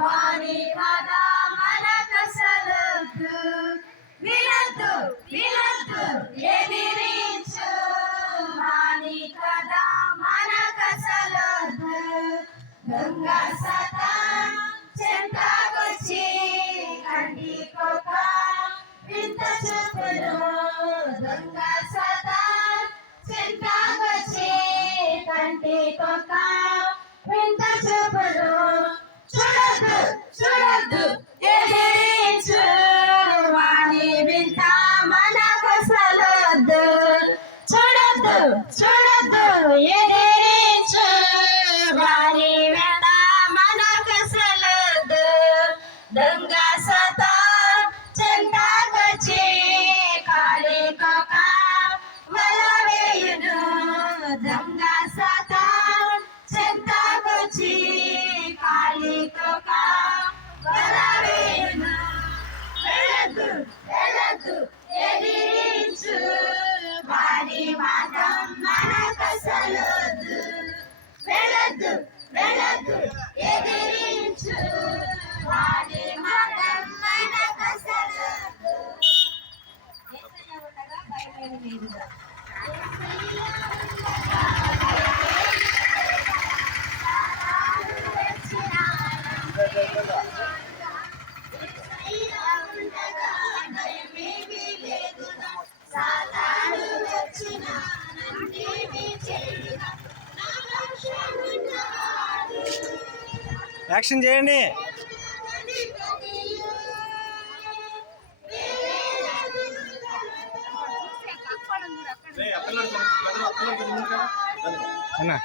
వాణి కదా మనకసలొద్దు వినద్దు వినద్దు ఎదిరించు వాణి కదా మనకసలొద్దు దొంగ సతాన్ చెంతకొచ్చి కంటికొక వింత చూపులు దొంగ సతాన్ చెంతకొచ్చి కంటికొక వింత చూపులు చూడొద్దు చూడొద్దు ఎదిరించు వాణి వింత మనకసలొద్దు చూడొద్దు చూడొద్దు ఎదిరించు వాణి వింత మనకసలొద్దు దొంగ సతాన్ చెంతకొచ్చి కాలికొక వల వేయును దొంగ సతాన్ చెంతకొచ్చి కాలికొక వల వేయును వెళ్ళొద్దు వెళ్ళొద్దు ఎదిరించు వారి మాటం మనకసలొద్దు వెళ్ళొద్దు వెళ్ళొద్దు ఎదిరించు వారి మాటం మనకసలొద్దు యేసయ్య ఉండగా భయమేమీ లేదుగా యాక్షన్ చేయండి. అన్నా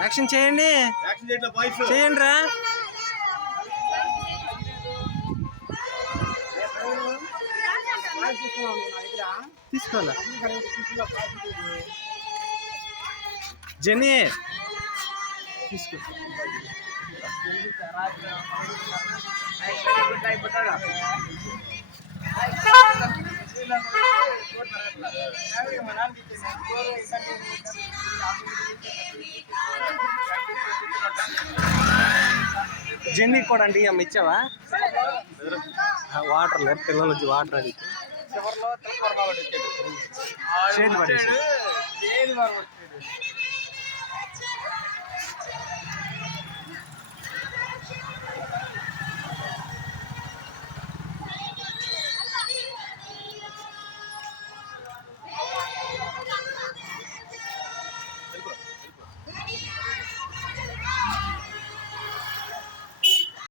యాక్షన్ చేయండి. చేయండి రా. తీసుకోవాలా జెన్నీ తీసుకో. జెన్నీ కూడా అంటే అమ్మ ఇచ్చావా? వాటర్ లేదు, పిల్లలు వచ్చి వాటర్ అడిగి చేతి పడేసి